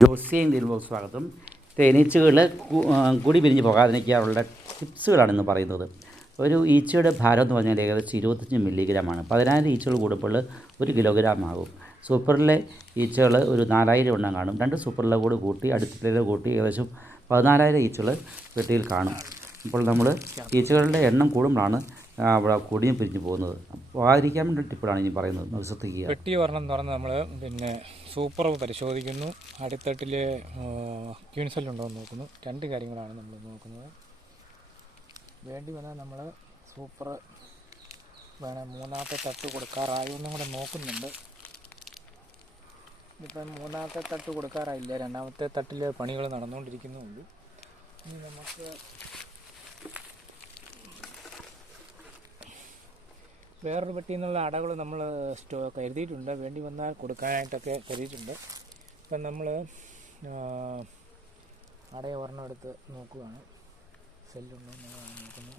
ജോസിയും തിരുമ്പോൾ സ്വാഗതം. തേനീച്ചകൾ കൂടി പിരിഞ്ഞ് പോകാതിരിക്കാനുള്ള ടിപ്സുകളാണ് ഇന്ന് പറയുന്നത്. ഒരു ഈച്ചയുടെ ഭാരം എന്ന് പറഞ്ഞാൽ ഏകദേശം ഇരുപത്തഞ്ച് മില്ലിഗ്രാമാണ്. പതിനായിരം ഈച്ചകൾ കൂടുമ്പോൾ ഒരു കിലോഗ്രാം ആകും. സൂപ്പറിലെ ഈച്ചകൾ ഒരു നാലായിരം എണ്ണം കാണും. രണ്ട് സൂപ്പറിലെ കൂടി കൂട്ടി അടുത്തിലെ കൂട്ടി ഏകദേശം പതിനാലായിരം ഈച്ചകൾ പെട്ടിയിൽ കാണും. അപ്പോൾ നമ്മൾ ഈച്ചകളുടെ എണ്ണം കൂടുമ്പോഴാണ് അവിടെ കൂടിയും പിരിഞ്ഞ് പോകുന്നത്. പോകാതിരിക്കാൻ വേണ്ടി ഇനി പറയുന്നത്. നമുക്ക് ശ്രദ്ധിക്കുക. പെട്ടി ഒരെണ്ണം തുറന്ന് നമ്മൾ പിന്നെ സൂപ്പർ പരിശോധിക്കുന്നു. അടിത്തട്ടിൽ ക്യൂൻസെല്ലുണ്ടോ എന്ന് നോക്കുന്നു. രണ്ട് കാര്യങ്ങളാണ് നമ്മൾ നോക്കുന്നത്. വേണ്ടി വന്നാൽ നമ്മൾ സൂപ്പർ വേണം മൂന്നാമത്തെ തട്ട് കൊടുക്കാറായോ എന്നും കൂടെ നോക്കുന്നുണ്ട്. ഇപ്പം മൂന്നാമത്തെ തട്ട് കൊടുക്കാറായില്ല. രണ്ടാമത്തെ തട്ടിൽ പണികൾ നടന്നുകൊണ്ടിരിക്കുന്നുമുണ്ട് ഇനി നമുക്ക് വേറൊരു പെട്ടിയിൽ നിന്നുള്ള അടകൾ നമ്മൾ സ്റ്റോ കരുതിയിട്ടുണ്ട്. വേണ്ടി വന്നാൽ കൊടുക്കാനായിട്ടൊക്കെ കരുതിയിട്ടുണ്ട്. ഇപ്പം നമ്മൾ അടയ ഒരെണ്ണം എടുത്ത് നോക്കുകയാണ് സെല്ലുണ്ടോ എന്ന് നോക്കുന്നു.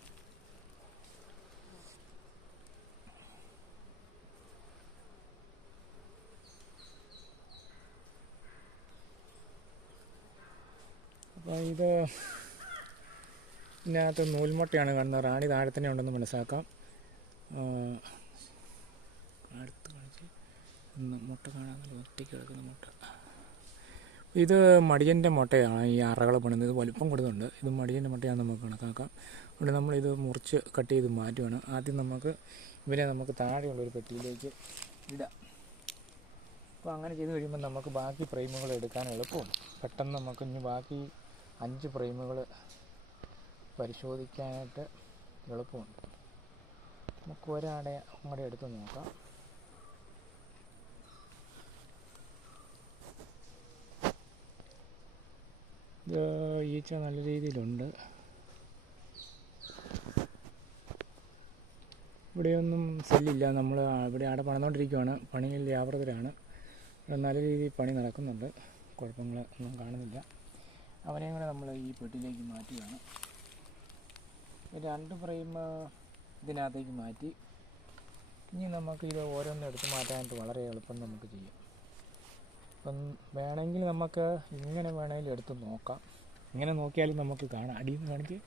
അപ്പോൾ ഇത് ഇതിനകത്ത് നൂൽമുട്ടയാണ് കാണുന്നത്. റാണി താഴെ തന്നെ ഉണ്ടെന്ന് മനസ്സിലാക്കാം. അടുത്ത് കാണിച്ച്. മുട്ട കാണാൻ ഒറ്റയ്ക്ക് കിടക്കുന്ന മുട്ട. ഇത് മടിയന്റെ മുട്ടയാണ് ഈ അറകൾ പണിത് ഇത് വലിപ്പം കൂടുതലുണ്ട് ഇത് മടിയന്റെ മുട്ടയാണെന്ന് നമുക്ക് കണക്കാക്കാം. ഇവിടെ നമ്മളിത് മുറിച്ച് കട്ട് ചെയ്ത് മാറ്റുകയാണ് ആദ്യം നമുക്ക് ഇവരെ നമുക്ക് താഴെയുള്ള ഒരു പെട്ടിയിലേക്ക് ഇടാം. അപ്പോൾ അങ്ങനെ ചെയ്ത് കഴിയുമ്പോൾ നമുക്ക് ബാക്കി ഫ്രെയിമുകൾ എടുക്കാൻ എളുപ്പമുണ്ട് പെട്ടെന്ന് നമുക്ക് ഇനി ബാക്കി അഞ്ച് ഫ്രെയിമുകൾ പരിശോധിക്കാനായിട്ട് എളുപ്പമുണ്ട്. നമുക്ക് ഒരാടെ അങ്ങോട്ട് എടുത്ത് നോക്കാം. ഈച്ച നല്ല രീതിയിലുണ്ട്. ഇവിടെയൊന്നും സെല്ലില്ല. നമ്മൾ ഇവിടെ ആടെ പണിതുകൊണ്ടിരിക്കുകയാണ് പണിയിൽ വ്യാപൃതരാണ്. ഇവിടെ നല്ല രീതിയിൽ പണി നടക്കുന്നുണ്ട്. കുഴപ്പങ്ങൾ ഒന്നും കാണുന്നില്ല. അവനെയും കൂടെ നമ്മൾ ഈ പെട്ടിയിലേക്ക് മാറ്റുകയാണ്. രണ്ട് ഫ്രെയിം ഇതിനകത്തേക്ക് മാറ്റി. ഇനി നമുക്ക് ഇത് ഓരോന്നും എടുത്ത് മാറ്റാനായിട്ട് വളരെ എളുപ്പം നമുക്ക് ചെയ്യാം. അപ്പം വേണമെങ്കിൽ നമുക്ക് ഇങ്ങനെ വേണമെങ്കിൽ എടുത്ത് നോക്കാം. ഇങ്ങനെ നോക്കിയാലും നമുക്ക് കാണാം. അടിയിൽ നിന്ന് കാണിക്ക്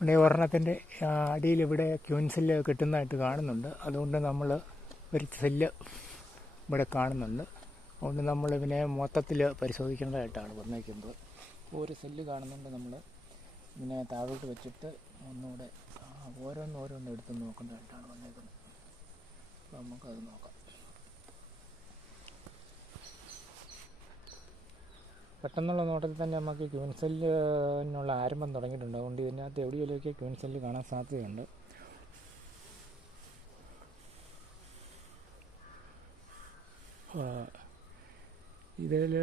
ഇവിടെ ഒരെണ്ണത്തിന്റെ അടിയിൽ ഇവിടെ ക്യൂൻസെല്ല് കിട്ടുന്നതായിട്ട് കാണുന്നുണ്ട്. അതുകൊണ്ട് നമ്മൾ ഒരു സെല്ല് ഇവിടെ കാണുന്നുണ്ട്. അതുകൊണ്ട് നമ്മൾ ഇതിനെ മൊത്തത്തിൽ പരിശോധിക്കേണ്ടതായിട്ടാണ് വന്നേക്കുന്നത് ഒരു സെല്ല് കാണുന്നുണ്ട് നമ്മൾ ഇതിനെ താഴോട്ട് വെച്ചിട്ട് ഒന്നുകൂടെ ഓരോന്ന് എടുത്ത് നോക്കേണ്ടതായിട്ടാണ് വന്നേക്കുന്നത് നമുക്കത് നോക്കാം. പെട്ടെന്നുള്ള നോട്ടത്തിൽ തന്നെ നമുക്ക് ക്യൂൻസെല്ലിനുള്ള ആരംഭം തുടങ്ങിയിട്ടുണ്ട്. അതുകൊണ്ട് ഇതിനകത്ത് എവിടെയെങ്കിലുമൊക്കെ ക്യൂൻസെല്ല് കാണാൻ സാധ്യതയുണ്ട്. ഇതിൽ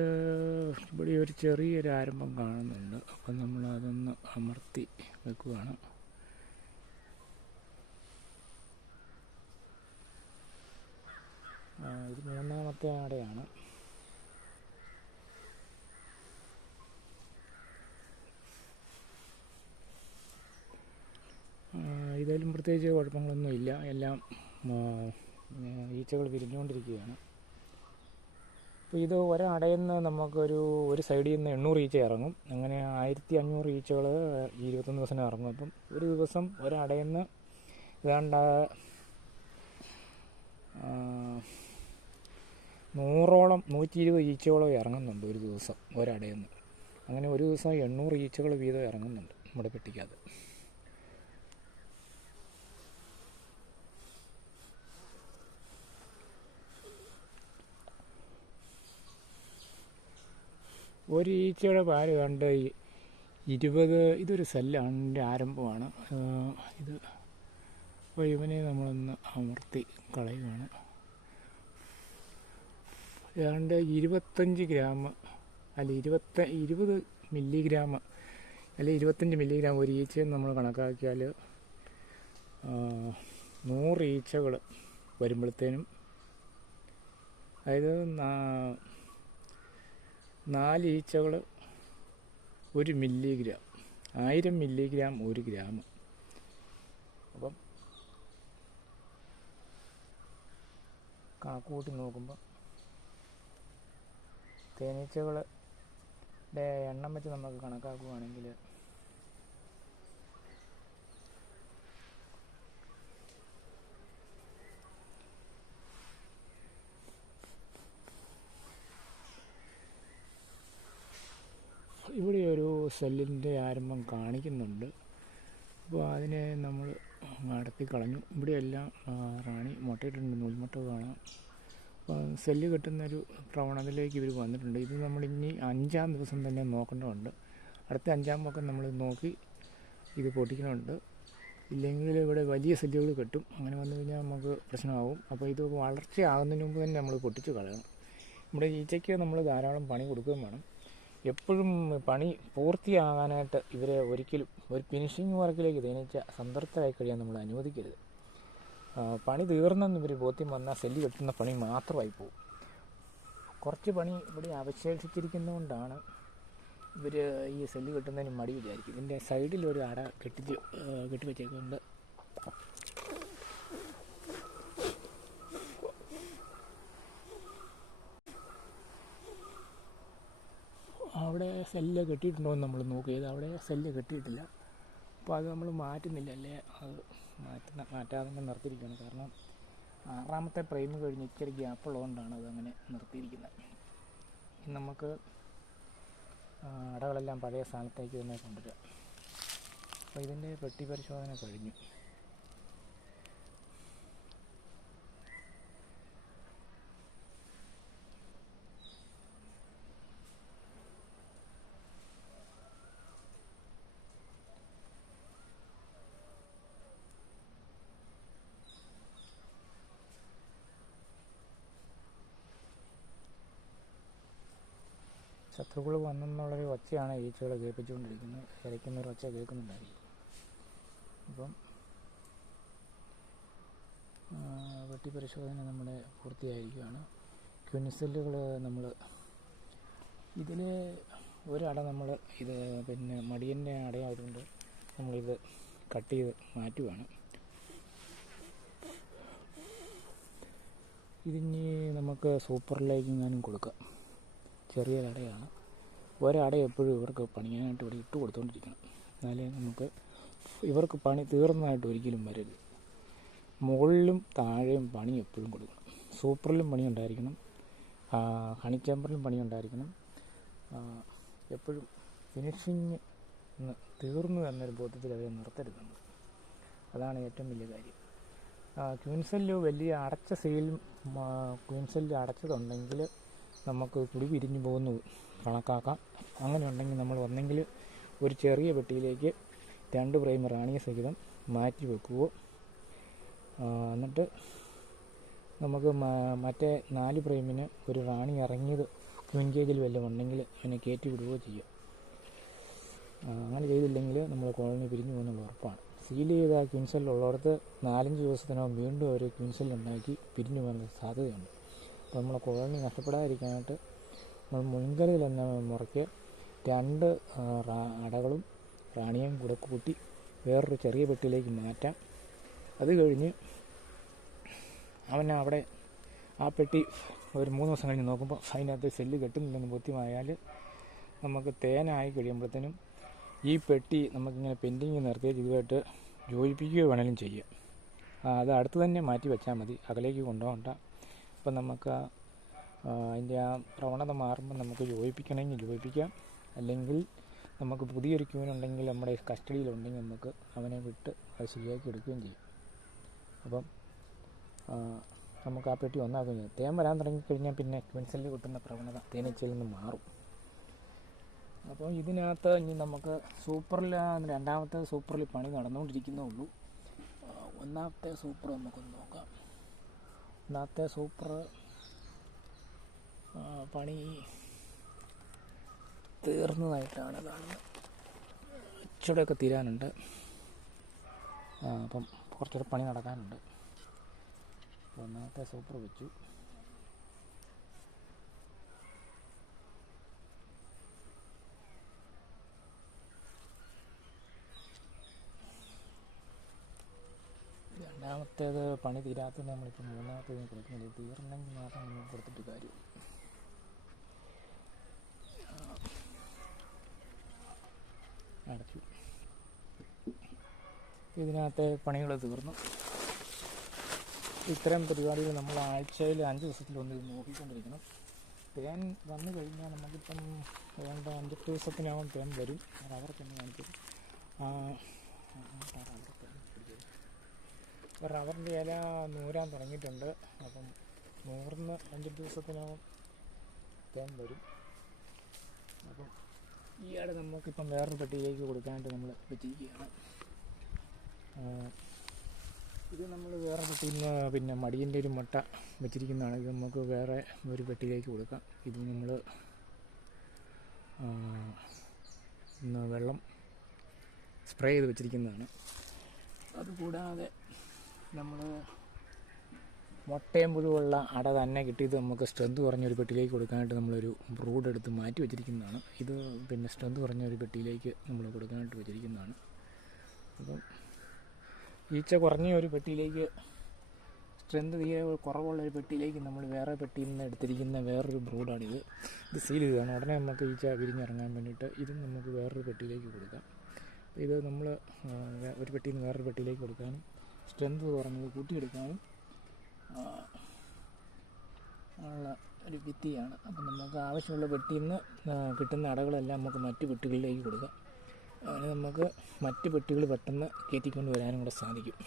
ഇവിടെ ഒരു ചെറിയൊരു ആരംഭം കാണുന്നുണ്ട്. അപ്പം നമ്മൾ അതൊന്ന് അമർത്തി വെക്കുകയാണ്. ഇത് മൂന്നാമത്തെ ആടെയാണ്. പ്രത്യേകിച്ച് കുഴപ്പങ്ങളൊന്നും ഇല്ല എല്ലാം ഈച്ചകൾ വിരിഞ്ഞുകൊണ്ടിരിക്കുകയാണ്. അപ്പോൾ ഇത് ഒരടയെന്ന് നമുക്കൊരു ഒരു സൈഡിൽ നിന്ന് എണ്ണൂറ് ഈച്ച ഇറങ്ങും. അങ്ങനെ ആയിരത്തി അഞ്ഞൂറ് ഈച്ചകൾ ഇരുപത്തൊന്ന് ദിവസം ഇറങ്ങും. അപ്പം ഒരു ദിവസം ഒരടയെന്ന് ഏതാണ്ട് ആ, നൂറോളം നൂറ്റി ഇരുപത് ഈച്ചകളോ ഇറങ്ങുന്നുണ്ട് ഒരു ദിവസം ഒരടയെന്ന് അങ്ങനെ ഒരു ദിവസം എണ്ണൂറ് ഈച്ചകൾ വീതം ഇറങ്ങുന്നുണ്ട് നമ്മുടെ പെട്ടിക്കകത്ത്. ഒരു ഈച്ചയുടെ പാൽ കണ്ട് ഇരുപത് ഇതൊരു സെല്ലാണ് ആരംഭമാണ്. ഇത് അപ്പോൾ ഇവനെ നമ്മളൊന്ന് അമർത്തി കളയുകയാണ്. ഏതാണ്ട് ഇരുപത്തഞ്ച് ഗ്രാം അല്ല ഇരുപത്ത ഇരുപത് മില്ലിഗ്രാം അല്ല ഇരുപത്തഞ്ച് മില്ലിഗ്രാം ഒരു ഈച്ചയും നമ്മൾ കണക്കാക്കിയാൽ നൂറ് ഈച്ചകൾ വരുമ്പോഴത്തേനും അതായത് നാല് ഈച്ചകൾ ഒരു മില്ലിഗ്രാം. ആയിരം മില്ലിഗ്രാം ഒരു ഗ്രാം. അപ്പം കണക്കൂട്ടി നോക്കുമ്പോൾ തേനീച്ചകളുടെ എണ്ണം വെച്ച് നമുക്ക് കണക്കാക്കുകയാണെങ്കിൽ ഇവിടെ ഒരു സെല്ലിന്റെ ആരംഭം കാണിക്കുന്നുണ്ട്. അപ്പോൾ അതിനെ നമ്മൾ നടത്തി കളഞ്ഞു ഇവിടെയെല്ലാം റാണി മുട്ടയിട്ടുണ്ട് നൂൽമുട്ട കാണാം. അപ്പോൾ സെല്ല് കെട്ടുന്നൊരു പ്രവണതയിലേക്ക് ഇവർ വന്നിട്ടുണ്ട്. ഇത് നമ്മൾ ഇനി അഞ്ചാം ദിവസം തന്നെ നോക്കേണ്ടതുണ്ട്. അടുത്ത അഞ്ചാം പക്കം നമ്മൾ നോക്കി ഇത് പൊട്ടിക്കണമുണ്ട് ഇല്ലെങ്കിൽ ഇവിടെ വലിയ സെല്ലുകൾ കെട്ടും. അങ്ങനെ വന്നു കഴിഞ്ഞാൽ നമുക്ക് പ്രശ്നമാകും അപ്പോൾ ഇത് വളർച്ചയാകുന്നതിന് മുമ്പ് തന്നെ നമ്മൾ പൊട്ടിച്ച് കളയണം. നമ്മുടെ ഈച്ചയ്ക്ക് നമ്മൾ ധാരാളം പണി കൊടുക്കുകയും വേണം. എപ്പോഴും പണി പൂർത്തിയാകാനായിട്ട് ഇവരെ ഒരിക്കലും ഒരു ഫിനിഷിംഗ് വർക്കിലേക്ക് തേനീച്ച സംതൃപ്തരായി കഴിയാൻ നമ്മൾ അനുവദിക്കരുത്. പണി തീർന്നെന്ന് ഇവർ ബോധ്യം വന്നാൽ സെല്ല് കെട്ടുന്ന പണി മാത്രമായി പോകും കുറച്ച് പണി ഇവിടെ അവശേഷിച്ചിരിക്കുന്നതുകൊണ്ടാണ് ഇവർ ഈ സെല്ല് കെട്ടുന്നതിന് മടി വിചാരിക്കും ഇതിന്റെ സൈഡിൽ ഒരു അട കെട്ടിച്ച് ആ, അവിടെ സെല്ല് കെട്ടിയിട്ടുണ്ടോ എന്ന് നമ്മൾ നോക്കിയത് അവിടെ സെല്ല് കെട്ടിയിട്ടില്ല. അപ്പോൾ അത് നമ്മൾ മാറ്റുന്നില്ല അല്ലേ? അത് മാറ്റുന്ന മാറ്റാതെ തന്നെ നിർത്തിയിരിക്കുകയാണ്. കാരണം ആറാമത്തെ പ്രൈം കഴിഞ്ഞ് ഇച്ചിരി ഗ്യാപ്പ് ഉള്ളതുകൊണ്ടാണ് അതങ്ങനെ നിർത്തിയിരിക്കുന്നത്. നമുക്ക് അടകളെല്ലാം പഴയ സ്ഥാനത്തേക്ക് തന്നെ കൊണ്ടുവരാം അപ്പോൾ ഇതിന്റെ പെട്ടി പരിശോധന കഴിഞ്ഞു. ശത്രുക്കൾ വന്നെന്നുള്ളൊരു ഒച്ചയാണ് ഈച്ചകളെ കേൾപ്പിച്ചുകൊണ്ടിരിക്കുന്നത്. ഇരയ്ക്കുന്നൊരു ഒച്ച കേൾക്കുന്നുണ്ടായിരിക്കും. അപ്പം വെട്ടി പരിശോധന നമ്മുടെ പൂർത്തിയായിരിക്കുകയാണ്. ക്യുനിസെല്ലുകൾ നമ്മൾ ഇതിൽ ഒരട നമ്മൾ ഇത് പിന്നെ മടിയന്റെ അടയായതുകൊണ്ട് നമ്മളിത് കട്ട് ചെയ്ത് മാറ്റുവാണ്. ഇതിനി നമുക്ക് സൂപ്പറിലേക്ക് ഞാനും കൊടുക്കാം. ചെറിയ കടയാണ്. ഒരട എപ്പോഴും ഇവർക്ക് പണിയാനായിട്ട് ഇവിടെ ഇട്ട് കൊടുത്തുകൊണ്ടിരിക്കണം എന്നാലേ നമുക്ക് ഇവർക്ക് പണി തീർന്നതായിട്ട് ഒരിക്കലും വരരുത്. മുകളിലും താഴെയും പണി എപ്പോഴും കൊടുക്കണം. സൂപ്പറിലും പണി ഉണ്ടായിരിക്കണം. ഹണി ചേമ്പറിലും പണി ഉണ്ടായിരിക്കണം. എപ്പോഴും ഫിനിഷിങ് തീർന്നു എന്നൊരു ബോധ്യത്തിൽ അവരെ നിർത്തരുത്. അതാണ് ഏറ്റവും വലിയ കാര്യം. ക്യൂൻസെല്ല് വലിയ അടച്ച സെയിൽ ക്യൂൻസെല്ല് അടച്ചതുണ്ടെങ്കിൽ നമുക്ക് കുടി പിരിഞ്ഞു പോകുന്നു. കണക്കാക്കാം. അങ്ങനെ ഉണ്ടെങ്കിൽ നമ്മൾ ഒന്നെങ്കിൽ ഒരു ചെറിയ പെട്ടിയിലേക്ക് രണ്ട് ഫ്രെയിം റാണിയ സഹിതം മാറ്റി വെക്കുവോ? എന്നിട്ട് നമുക്ക് മറ്റേ നാല് ഫ്രെയിമിന് ഒരു റാണി ഇറങ്ങിയത് ക്വീൻ കേജിൽ വല്ലതും ഉണ്ടെങ്കിൽ അതിനെ കയറ്റി വിടുകയോ ചെയ്യാം. അങ്ങനെ ചെയ്തില്ലെങ്കിൽ നമ്മൾ കോളനി പിരിഞ്ഞു പോകുന്നുള്ള ഉറപ്പാണ്. സീൽ ചെയ്ത ക്വിൻസെല്ലുള്ളിടത്ത് നാലഞ്ച് ദിവസത്തിനകം വീണ്ടും ഒരു ക്വിൻസെല്ലുണ്ടാക്കി പിരിഞ്ഞു പോകാനുള്ള സാധ്യതയുണ്ട്. അപ്പോൾ നമ്മളെ കോളനി നഷ്ടപ്പെടാതിരിക്കാനായിട്ട് നമ്മൾ മുൻകരുതൽ എന്ന മുറയ്ക്ക് രണ്ട് അടകളും റാണിയും കൂടെ കൂട്ടി വേറൊരു ചെറിയ പെട്ടിയിലേക്ക് മാറ്റാം. അത് കഴിഞ്ഞ് അവൻ അവിടെ ആ പെട്ടി ഒരു മൂന്ന് ദിവസം കഴിഞ്ഞ് നോക്കുമ്പോൾ അതിനകത്ത് സെല്ല് കെട്ടുന്നില്ലെന്ന് ബോധ്യമായാൽ നമുക്ക് തേനായി കഴിയുമ്പോഴത്തേനും ഈ പെട്ടി നമുക്കിങ്ങനെ പെൻഡിങ് നിർത്തിയിട്ട് ഇതുമായിട്ട് യോജിപ്പിക്കുകയോ വേണമെങ്കിലും ചെയ്യാം. അത് അടുത്ത് തന്നെ മാറ്റി വെച്ചാൽ മതി. അകലേക്ക് കൊണ്ടുപോകണ്ട. അപ്പം നമുക്ക് അതിന്റെ ആ പ്രവണത മാറുമ്പോൾ നമുക്ക് യോജിപ്പിക്കണമെങ്കിൽ യോജിപ്പിക്കാം അല്ലെങ്കിൽ നമുക്ക് പുതിയൊരു ക്യൂനുണ്ടെങ്കിൽ നമ്മുടെ കസ്റ്റഡിയിലുണ്ടെങ്കിൽ നമുക്ക് അവനെ വിട്ട് അത് ശരിയാക്കി എടുക്കുകയും ചെയ്യും. അപ്പം നമുക്ക് ആ പെട്ടി ഒന്നാക്കുകയും ചെയ്യും. തേൻ വരാൻ തുടങ്ങിക്കഴിഞ്ഞാൽ പിന്നെ ക്വിൻസലിൽ കിട്ടുന്ന പ്രവണത തേനീച്ചയിൽ നിന്ന് മാറും. അപ്പോൾ ഇതിനകത്ത് ഇനി നമുക്ക് സൂപ്പറിൽ രണ്ടാമത്തെ സൂപ്പറിൽ പണി നടന്നുകൊണ്ടിരിക്കുന്നേ ഉള്ളൂ. ഒന്നാമത്തെ സൂപ്പർ നമുക്കൊന്ന് നോക്കാം. ഒന്നാമത്തെ സൂപ്പർ പണി തീർന്നതായിട്ടാണ് കാണുന്നത്. ഇച്ചിടെയൊക്കെ തീരാനുണ്ട്. അപ്പം കുറച്ചുകൂടെ പണി നടക്കാനുണ്ട്. അപ്പോൾ ഇന്നത്തെ സൂപ്പർ വെച്ചു. ആദ്യത്തേത് പണി തീരാത്ത നമ്മളിപ്പോൾ മൂന്നാമത്തേത് കൊടുക്കുന്നില്ല തീർന്നെങ്കിൽ മാത്രം നമ്മൾ കൊടുത്തിട്ട് കാര്യം അടച്ചു ഇതിനകത്തെ പണികൾ തീർന്നു ഇത്തരം പരിപാടികൾ നമ്മൾ ആഴ്ചയിൽ അഞ്ച് ദിവസത്തിലൊന്ന് നോക്കിക്കൊണ്ടിരിക്കണം തേൻ വന്നു കഴിഞ്ഞാൽ നമുക്കിപ്പം വേണ്ട അഞ്ചെട്ട് ദിവസത്തിനകം തേൻ വരും അവർ തന്നെ കാണിക്കും ആ, ആ, ആ, റബ്ബർ തേൻ പിടിച്ചത്. ഇപ്പം റബ്ബറിന്റെ ഇല നൂരാൻ തുടങ്ങിയിട്ടുണ്ട്. അപ്പം നൂറിന് അഞ്ച് ദിവസത്തിനകം തേൻ വരും. അപ്പം ഈയിടെ നമുക്കിപ്പം വേറൊരു പെട്ടിയിലേക്ക് കൊടുക്കാനായിട്ട് നമ്മൾ വെച്ചിരിക്കുകയാണ്. ഇത് നമ്മൾ വേറെ പെട്ടിയിൽ നിന്ന് പിന്നെ മടിയന്റെ ഒരു മുട്ട വെച്ചിരിക്കുന്നതാണ്. ഇത് നമുക്ക് വേറെ ഒരു പെട്ടിയിലേക്ക് കൊടുക്കാം. ഇത് നമ്മൾ വെള്ളം സ്പ്രേ ചെയ്ത് വെച്ചിരിക്കുന്നതാണ്. അതുകൂടാതെ നമ്മൾ മുട്ടയും പുഴുവുള്ള അട തന്നെ കിട്ടിയത് നമുക്ക് സ്ട്രെങ്ത് കുറഞ്ഞൊരു പെട്ടിയിലേക്ക് കൊടുക്കാനായിട്ട് നമ്മളൊരു ബ്രൂഡ് എടുത്ത് മാറ്റി വെച്ചിരിക്കുന്നതാണ്. ഇത് പിന്നെ സ്ട്രെങ്ത് കുറഞ്ഞൊരു പെട്ടിയിലേക്ക് നമ്മൾ കൊടുക്കാനായിട്ട് വെച്ചിരിക്കുന്നതാണ്. അപ്പം ഈച്ച കുറഞ്ഞ ഒരു പെട്ടിയിലേക്ക് സ്ട്രെങ്ത് തീരെ കുറവുള്ള ഒരു പെട്ടിയിലേക്ക് നമ്മൾ വേറെ പെട്ടിയിൽ നിന്ന് എടുത്തിരിക്കുന്ന വേറൊരു ബ്രൂഡാണിത് ഇത് സീൽ ചെയ്താണ്. ഉടനെ നമുക്ക് ഈച്ച വിരിഞ്ഞിറങ്ങാൻ വേണ്ടിയിട്ട് ഇതും നമുക്ക് വേറൊരു പെട്ടിയിലേക്ക് കൊടുക്കാം. ഇത് നമ്മൾ ഒരു പെട്ടിയിൽ നിന്ന് വേറൊരു പെട്ടിയിലേക്ക് കൊടുക്കാനും സ്ട്രെങ്ത് കുറഞ്ഞത് കൂട്ടിയെടുക്കാനും ഉള്ള ഒരു ഭിത്തിയാണ് അപ്പം നമുക്ക് ആവശ്യമുള്ള പെട്ടിയിൽ നിന്ന് കിട്ടുന്ന അടകളെല്ലാം നമുക്ക് മറ്റ് പെട്ടികളിലേക്ക് കൊടുക്കാം. അങ്ങനെ നമുക്ക് മറ്റ് പെട്ടികൾ പെട്ടെന്ന് കയറ്റിക്കൊണ്ട് വരാനും കൂടെ സാധിക്കും.